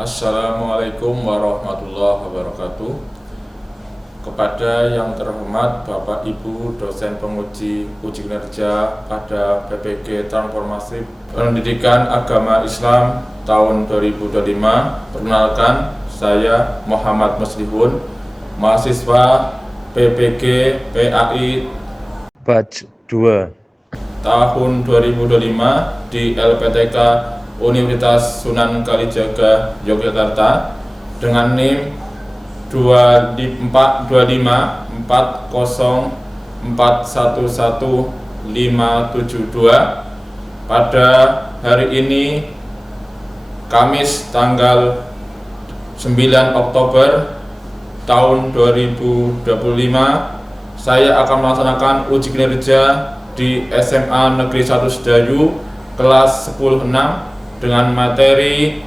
Assalamualaikum warahmatullahi wabarakatuh. Kepada yang terhormat Bapak Ibu dosen penguji uji kinerja pada PPG Transformasi Pendidikan Agama Islam tahun 2025. Perkenalkan, saya Muhammad Muslihun, mahasiswa PPG PAI Batch 2 tahun 2025 di LPTK Universitas Sunan Kalijaga, Yogyakarta dengan NIM 2540411511572. Pada hari ini Kamis tanggal 9 Oktober tahun 2025, saya akan melaksanakan uji kinerja di SMA Negeri 1 Sedayu kelas 10-6 dengan materi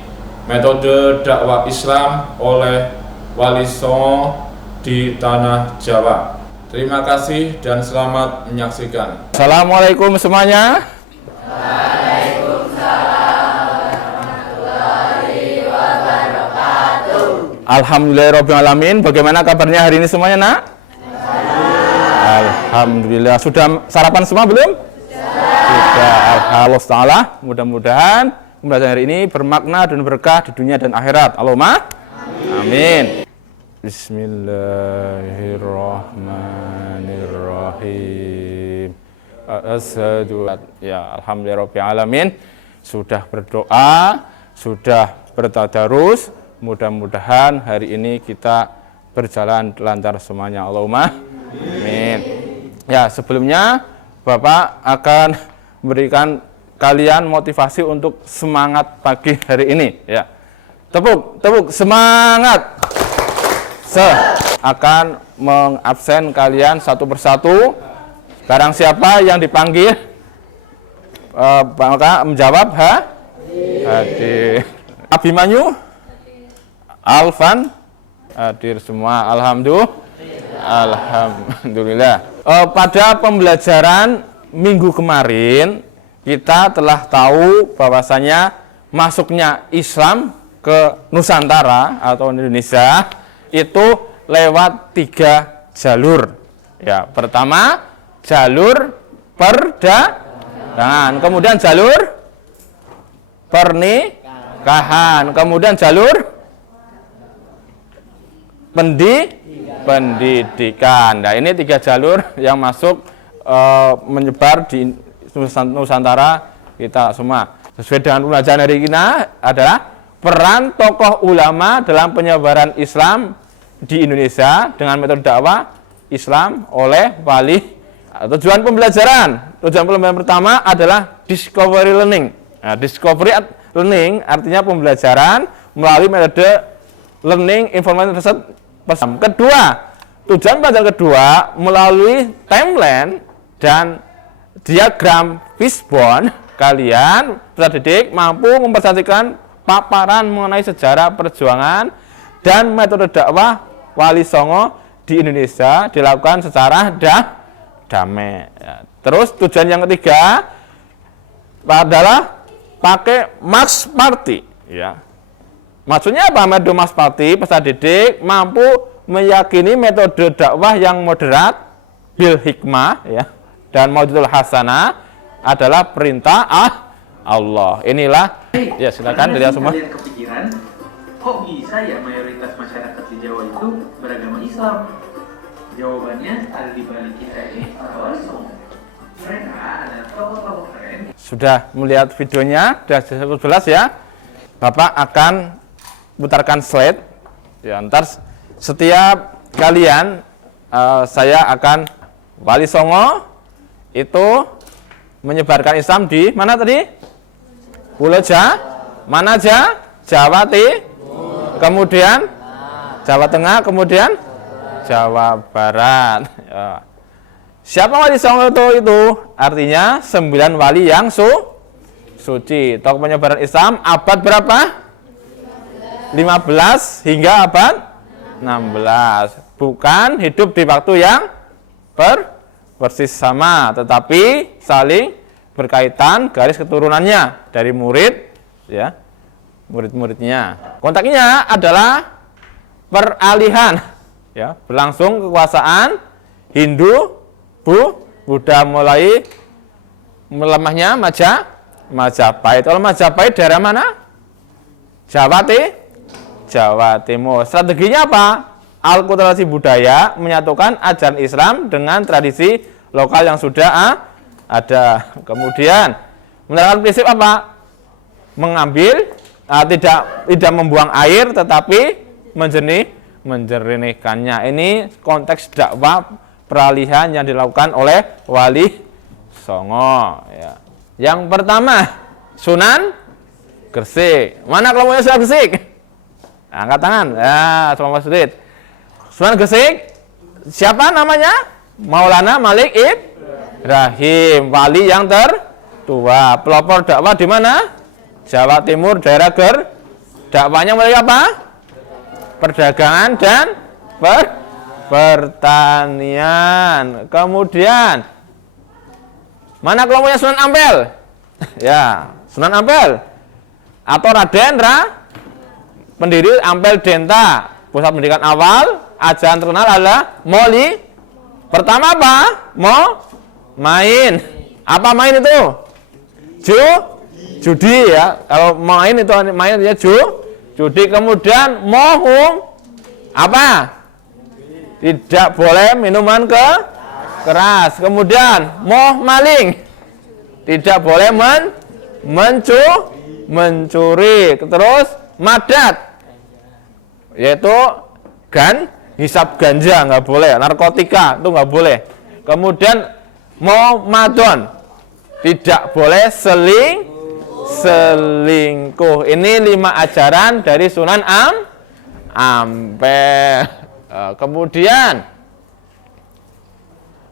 metode dakwah Islam oleh Wali Songo di Tanah Jawa. Terima kasih dan selamat menyaksikan. Assalamualaikum semuanya. Waalaikumsalam warahmatullahi wabarakatuh. Alhamdulillahirrahmanirrahim. Bagaimana kabarnya hari ini semuanya, nak? Alhamdulillah. Sudah sarapan semua belum? Sudah. Alhamdulillah. Mudah-mudahan pembelajaran hari ini bermakna dan berkah di dunia dan akhirat. Allahumma amin. Bismillahirrahmanirrahim. Asyhadu ya alhamdulillahirrahmanirrahim. Sudah berdoa, sudah bertadarus. Mudah-mudahan hari ini kita berjalan lancar semuanya. Allahumma amin. Ya, sebelumnya Bapak akan memberikan kalian motivasi untuk semangat pagi hari ini, ya. Tepuk semangat. Akan mengabsen kalian satu persatu. Barang siapa yang dipanggil maka menjawab hadir. Abimanyu, Alvan hadir semua. Alhamdulillah. Pada pembelajaran minggu kemarin kita telah tahu bahwasanya masuknya Islam ke Nusantara atau Indonesia itu lewat 3 jalur. Ya, pertama jalur perdagangan, kemudian jalur pernikahan, kemudian jalur pendidikan. Nah, ini 3 jalur yang masuk menyebar di Nusantara kita semua. Sesuai dengan pembelajaran hari ini adalah peran tokoh ulama dalam penyebaran Islam di Indonesia dengan metode dakwah Islam oleh wali. Tujuan pembelajaran pertama adalah discovery learning. Nah, discovery learning artinya pembelajaran melalui metode learning information research. Kedua, tujuan pembelajaran kedua melalui timeline dan diagram fishbone, kalian peserta didik mampu mempresentasikan paparan mengenai sejarah perjuangan dan metode dakwah Wali Songo di Indonesia dilakukan secara damai. Ya. Terus tujuan yang ketiga adalah pakai Max Party. Ya. Maksudnya apa metode Max Party? Peserta didik mampu meyakini metode dakwah yang moderat, bil hikmah, ya, dan maujudul hasanah adalah perintah Allah. Inilah, ya silakan dilihat semua. Kalian kepikiran, kok bisa ya mayoritas masyarakat di Jawa itu beragama Islam? Jawabannya ada di balik kita ini, para wali songo. Mereka ada tokoh-tokoh keren. Sudah melihat videonya, sudah jelas ya. Bapak akan putarkan slide. Ya, ntar setiap kalian saya akan Wali Songo itu menyebarkan Islam di mana tadi? Pulau mana aja? Jawa kemudian Jawa Tengah, kemudian Jawa Barat. Ya. Siapa Wali Songo itu? Artinya 9 wali yang suci. Tokoh penyebaran Islam abad berapa? 15 hingga abad 16. Bukan hidup di waktu yang persis sama, tetapi saling berkaitan garis keturunannya dari murid, ya, murid-muridnya. Konteksnya adalah peralihan, ya, berlangsung kekuasaan Hindu, Buddha mulai melemahnya Majapahit. Kalau Majapahit daerah mana? Jawa Timur. Strateginya apa? Akulturasi budaya menyatukan ajaran Islam dengan tradisi lokal yang sudah ada. Kemudian menerapkan prinsip apa? Mengambil tidak membuang air tetapi menjernihkannya. Ini konteks dakwah peralihan yang dilakukan oleh Wali Songo, ya. Yang pertama, Sunan Gresik. Mana kelompoknya Sunan Gresik? Angkat tangan. Ya, semua sulit. Sunan Gresik, siapa namanya? Maulana Malik Ibrahim, wali yang tertua. Pelopor dakwah di mana? Jawa Timur, daerah dakwahnya mulai apa? Perdagangan dan pertanian. Kemudian mana kelompoknya Sunan Ampel? Ya, Sunan Ampel atau Raden pendiri Ampel Denta. Pusat pendidikan awal, ajaran terkenal adalah Moli. Pertama apa? Main. Apa main itu? Judi, ya. Kalau main itu ya judi. Kemudian mohum apa? Tidak boleh minuman keras. Kemudian maling. Tidak boleh mencuri. Terus madat, yaitu hisap ganja nggak boleh, narkotika itu nggak boleh. Kemudian madon, tidak boleh selingkuh. Ini 5 ajaran dari Sunan Ampel. Kemudian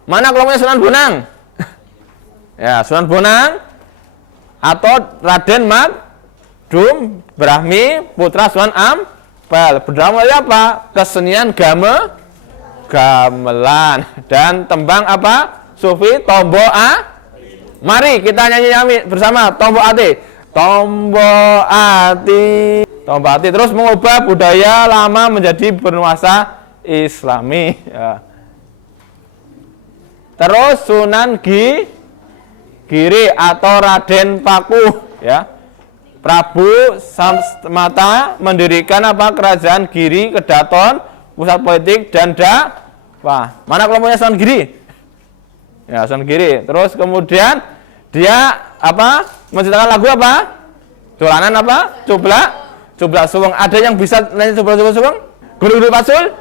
mana kelompoknya Sunan Bonang? Ya, Sunan Bonang atau Raden Magdum Brahmi putra Sunan Ampel. Berdamai apa? Kesenian gamelan dan tembang apa? Sufi Tombo Mari kita nyanyi bersama Tombo Ati. Tombo Ati. Terus mengubah budaya lama menjadi bernuansa Islami, ya. Terus Sunan Giri atau Raden Paku, ya. Prabu Samata mendirikan apa? Kerajaan Giri Kedaton, pusat politik dan dakwah. Mana kelompoknya Sunan Giri? Ya, Sunan Giri. Terus kemudian dia apa? Menciptakan lagu apa? Dolanan apa? Cublak suweng. Ada yang bisa nyanyi cublak suweng? Guru-guru pasul?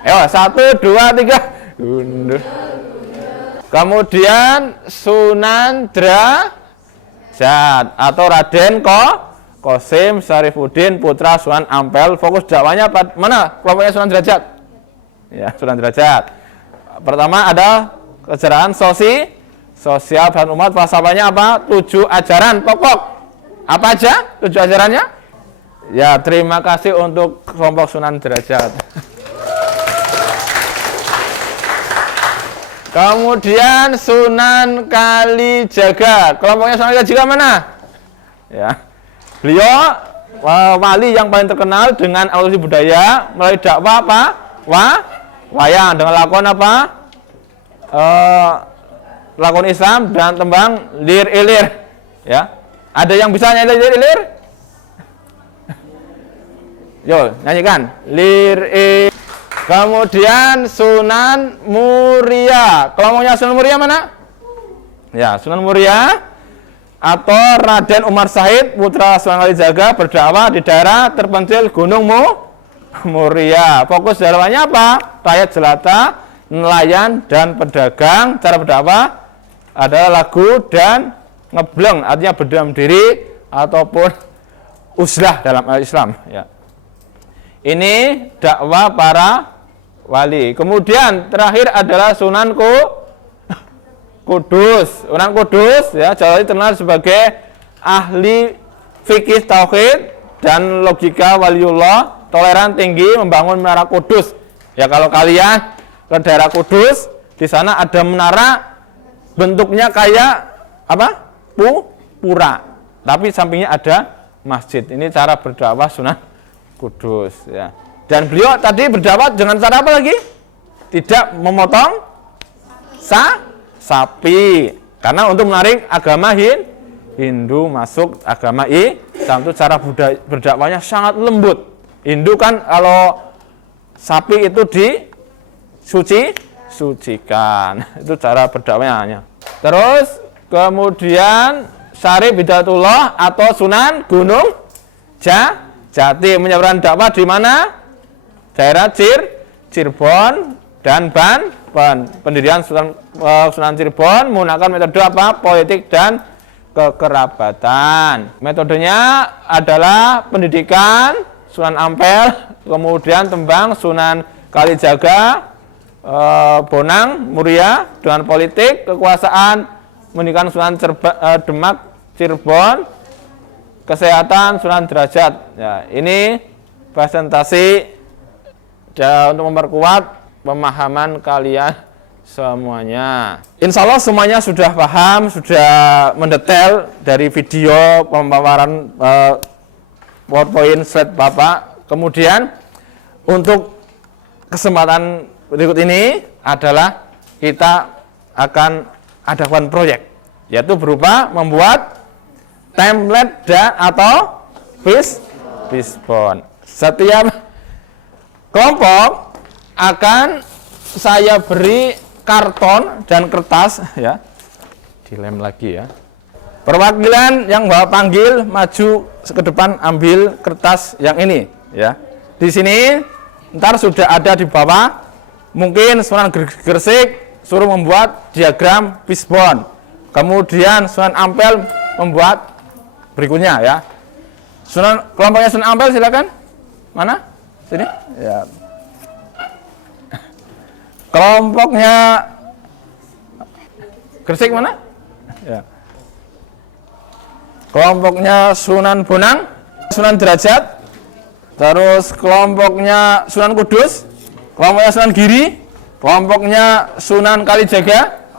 Ayo, 1, 2, 3. Gunduh. Kemudian Sunan Derajat atau Raden Qasim Syarifuddin putra Sunan Ampel. Fokus dakwahnya mana kelompoknya Sunan Derajat? Ya, Sunan Derajat. Pertama ada kejaraan sosial dan umat. Falsafahnya apa? 7 ajaran pokok. Apa aja 7 ajarannya? Ya, terima kasih untuk kelompok Sunan Derajat. Kemudian Sunan Kalijaga. Kelompoknya Sunan Kalijaga mana? Ya. Beliau wali yang paling terkenal dengan akulturasi budaya melalui dakwah apa? Wayang dengan lakon apa? Lakon Islam dan tembang lir ilir. Ya. Ada yang bisa nyanyi lir ilir? Yo, nyanyikan. Lir ilir. Kemudian Sunan Muria. Kelompoknya Sunan Muria mana? Ya, Sunan Muria atau Raden Umar Said putra Sunan Kalijaga berdakwah di daerah terpencil Gunung Muria. Fokus dakwahnya apa? Rakyat jelata, nelayan dan pedagang. Cara berdakwah adalah lagu dan ngebleng, artinya berdiam diri ataupun uzlah dalam Islam, ya. Ini dakwah para wali. Kemudian terakhir adalah Sunan Kudus. Sunan Kudus, ya, Jawa terkenal sebagai ahli fikih tauhid dan logika waliullah, toleran tinggi, membangun menara Kudus. Ya, kalau kalian ke daerah Kudus, di sana ada menara bentuknya kayak apa? Pura. Tapi sampingnya ada masjid. Ini cara berdakwah Sunan Kudus ya. Dan beliau tadi berdakwah dengan cara apa lagi? Tidak memotong sapi. Karena untuk menarik agama Hindu masuk agama Islam, itu cara berdakwahnya sangat lembut. Hindu kan kalau sapi itu disucikan. Itu cara berdakwahnya. Terus kemudian Syarif Hidayatullah atau Sunan Gunung Jati menyebarkan dakwah di mana? Daerah Cirebon dan Banten. Pendirian Sunan Cirebon menggunakan metode apa? Politik dan kekerabatan. Metodenya adalah pendidikan Sunan Ampel, kemudian tembang Sunan Kalijaga, Bonang Muria, dengan politik kekuasaan pendidikan Sunan Demak Cirebon, kesehatan Sunan Derajat. Ya, ini presentasi untuk memperkuat pemahaman kalian semuanya. Insya Allah semuanya sudah paham, sudah mendetail dari video pemaparan PowerPoint slide Bapak. Kemudian untuk kesempatan berikut ini adalah kita akan adakan proyek, yaitu berupa membuat template atau fishbone. Setiap kelompok akan saya beri karton dan kertas ya, dilem lagi ya. Perwakilan yang Bapak panggil maju ke depan, ambil kertas yang ini ya. Di sini ntar sudah ada di bawah. Mungkin Sunan Gresik suruh membuat diagram fishbone. Kemudian Sunan Ampel membuat berikutnya ya. Kelompoknya Sunan Ampel silakan. Mana? Sini. Ya. Kelompoknya Gresik mana? Ya. Kelompoknya Sunan Bonang, Sunan Derajat. Terus kelompoknya Sunan Kudus, kelompoknya Sunan Giri, kelompoknya Sunan Kalijaga,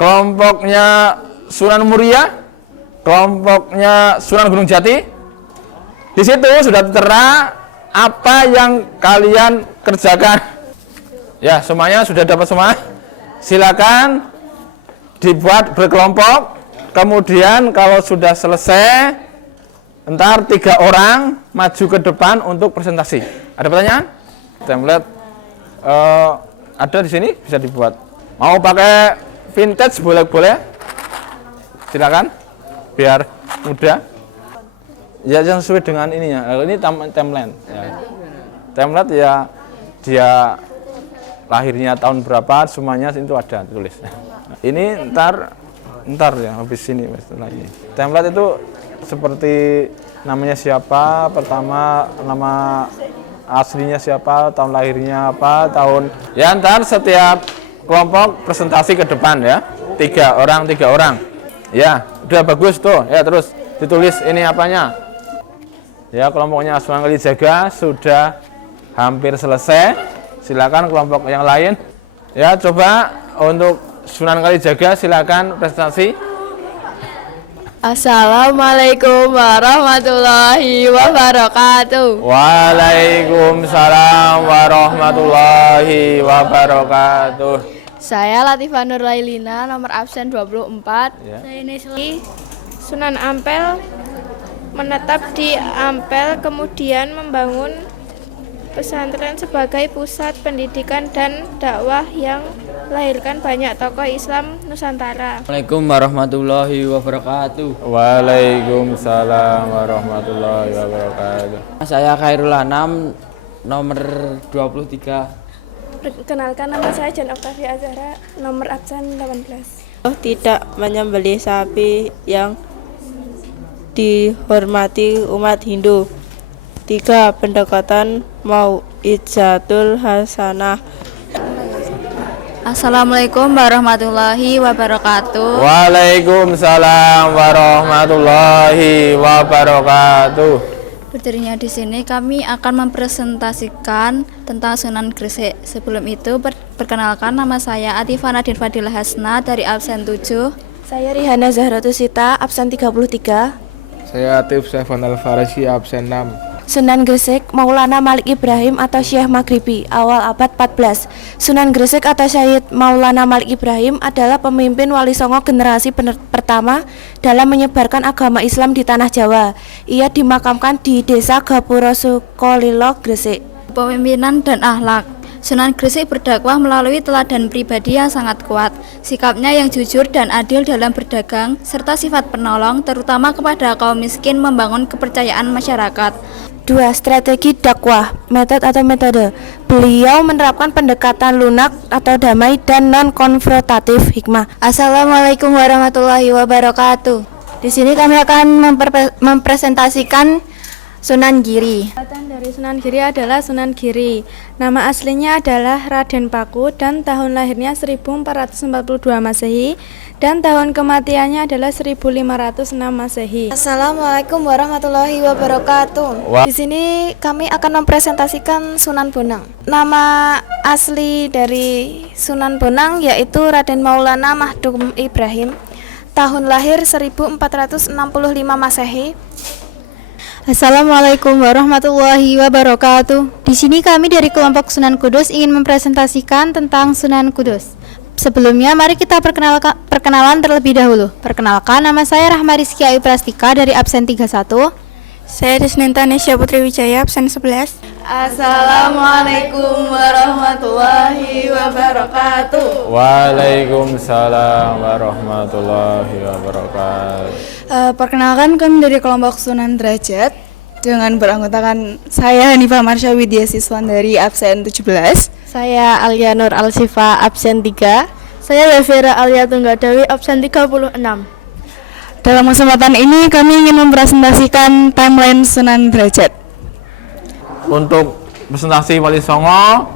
kelompoknya Sunan Muria, kelompoknya Sunan Gunung Jati. Di situ sudah tertera apa yang kalian kerjakan. Ya, semuanya sudah dapat semua. Silakan dibuat berkelompok. Kemudian kalau sudah selesai, ntar 3 orang maju ke depan untuk presentasi. Ada pertanyaan? Template ada di sini, bisa dibuat. Mau pakai vintage boleh. Silakan, biar mudah. Ya, yang sesuai dengan ininya. Ini template. Ya. Template ya, dia lahirnya tahun berapa, semuanya itu ada tulis. Ini ntar ya, habis ini setelah ini. Template itu seperti namanya siapa, pertama nama aslinya siapa, tahun lahirnya apa, tahun. Ya, ntar setiap kelompok presentasi ke depan ya. 3 orang. Ya, udah bagus tuh. Ya, terus ditulis ini apanya. Ya, kelompoknya Sunan Kalijaga sudah hampir selesai. Silakan kelompok yang lain. Ya, coba untuk Sunan Kalijaga silakan presentasi. Assalamualaikum warahmatullahi wabarakatuh. Waalaikumsalam warahmatullahi wabarakatuh. Saya Latifah Nurlailina, nomor absen 24. Ya. Saya Nesli. Sunan Ampel menetap di Ampel, kemudian membangun pesantren sebagai pusat pendidikan dan dakwah yang melahirkan banyak tokoh Islam Nusantara. Assalamualaikum warahmatullahi wabarakatuh. Waalaikumsalam warahmatullahi wabarakatuh. Saya Khairul Anam, nomor 23. Perkenalkan, nama saya Jan Oktavia Azhara, nomor absen 18. Tidak menyembelih sapi yang dihormati umat Hindu. 3. Pendekatan Mau'izatul Hasanah. Assalamualaikum warahmatullahi wabarakatuh. Waalaikumsalam warahmatullahi wabarakatuh. Berdirinya di sini kami akan mempresentasikan tentang Sunan Gresik. Sebelum itu perkenalkan, nama saya Atifah Nadine Fadilah Hasna dari absen 7. Saya Rihana Zahratusita, absen 33. Saya Atif Saifan Al-Farisi, absen 6. Sunan Gresik Maulana Malik Ibrahim atau Syekh Maghribi awal abad 14. Sunan Gresik atau Syed Maulana Malik Ibrahim adalah pemimpin Wali Songo generasi pertama dalam menyebarkan agama Islam di tanah Jawa. Ia dimakamkan di Desa Gapura Sukolilo, Gresik. Pemimpinan dan akhlak. Sunan Gresik berdakwah melalui teladan pribadi yang sangat kuat, sikapnya yang jujur dan adil dalam berdagang, serta sifat penolong terutama kepada kaum miskin membangun kepercayaan masyarakat. 2. Strategi dakwah, metode. Beliau menerapkan pendekatan lunak atau damai dan non-konfrontatif hikmah. Assalamualaikum warahmatullahi wabarakatuh. Di sini kami akan mempresentasikan Sunan Giri. Singkatan dari Sunan Giri adalah Sunan Giri. Nama aslinya adalah Raden Paku dan tahun lahirnya 1442 Masehi dan tahun kematiannya adalah 1506 Masehi. Assalamualaikum warahmatullahi wabarakatuh. Di sini kami akan mempresentasikan Sunan Bonang. Nama asli dari Sunan Bonang yaitu Raden Maulana Mahdum Ibrahim. Tahun lahir 1465 Masehi. Assalamualaikum warahmatullahi wabarakatuh. Di sini kami dari kelompok Sunan Kudus ingin mempresentasikan tentang Sunan Kudus. Sebelumnya mari kita perkenalan terlebih dahulu. Perkenalkan, nama saya Rahma Rizky Ayu Prastika dari absen 31. Saya Desnenta Nesya Putri Wijaya, absen 11. Assalamualaikum warahmatullahi wabarakatuh. Waalaikumsalam warahmatullahi wabarakatuh. Perkenalkan, kami dari kelompok Sunan Derajat dengan beranggotakan saya Hanifah Marsha Widya Siswan dari absen 17. Saya Alia Nur Al-Sifa, absen 3. Saya Levera Alia Tunggadawi, absen 36. Dalam kesempatan ini kami ingin mempresentasikan timeline Sunan Derajat. Untuk presentasi Wali Songo,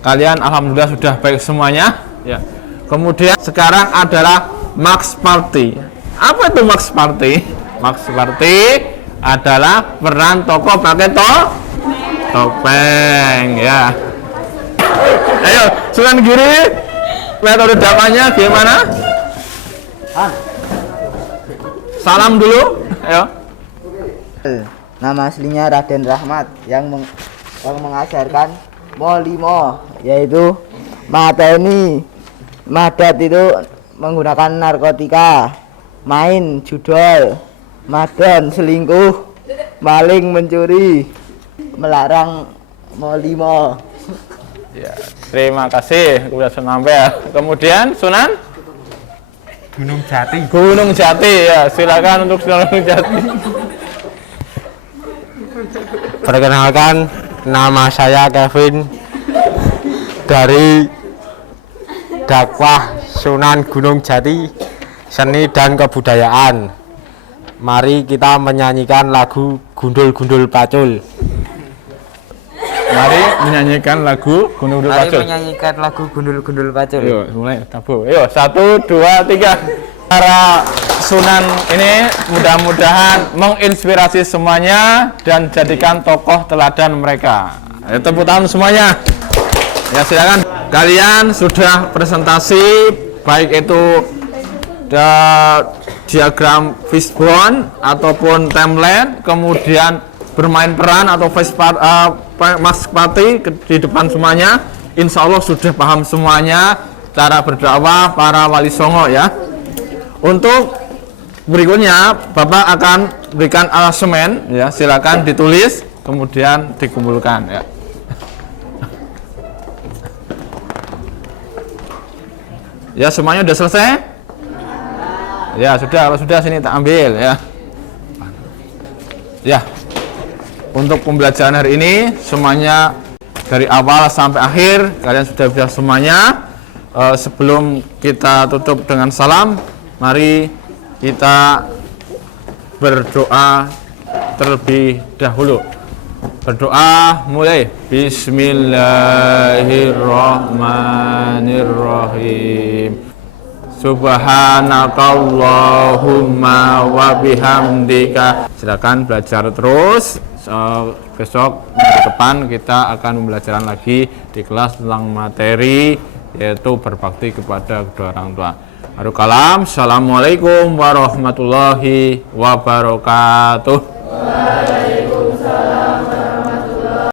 kalian alhamdulillah sudah baik semuanya. Ya. Kemudian sekarang adalah Max Party. Apa itu Max Party? Max Party adalah peran tokoh pakai topeng. Ya. Ayo, Sunan Giri, metode dakwahnya gimana? Salam dulu, ayo. Nama aslinya Raden Rahmat yang mengajarkan Molimo, yaitu mateni, madat itu menggunakan narkotika, main, judol, madon, selingkuh, maling, mencuri, melarang Molimo. Ya, terima kasih sudah Sunan. Kemudian Sunan Gunung Jati. Gunung Jati, ya silakan untuk Sunan Gunung Jati. Perkenalkan, nama saya Kevin dari dakwah Sunan Gunung Jati, seni dan kebudayaan. Mari kita menyanyikan lagu Gundul-Gundul Pacul. Mari menyanyikan lagu Gundul-Gundul Pacul. Mari menyanyikan lagu Gundul-Gundul Pacul. Yuk, mulai tabu. Yuk, 1, 2, 3. Para Sunan ini mudah-mudahan menginspirasi semuanya dan jadikan tokoh teladan mereka. Ayo, tepuk tangan semuanya. Ya, silakan. Kalian sudah presentasi baik itu diagram fishbone ataupun timeline, kemudian bermain peran atau mask party di depan semuanya. Insya Allah sudah paham semuanya cara berdakwah para wali songo ya. Untuk berikutnya Bapak akan berikan alasemen ya, silakan ditulis kemudian dikumpulkan ya. Ya, semuanya sudah selesai? Ya, sudah. Kalau sudah sini tak ambil ya. Ya. Untuk pembelajaran hari ini semuanya dari awal sampai akhir kalian sudah bisa semuanya. Sebelum kita tutup dengan salam, mari kita berdoa terlebih dahulu. Berdoa mulai. Bismillahirrahmanirrahim. Subhanakallahumma wa bihamdika. Silakan belajar terus. Besok minggu depan kita akan pembelajaran lagi di kelas tentang materi, yaitu berbakti kepada kedua orang tua. Arukalam. Assalamualaikum warahmatullahi wabarakatuh.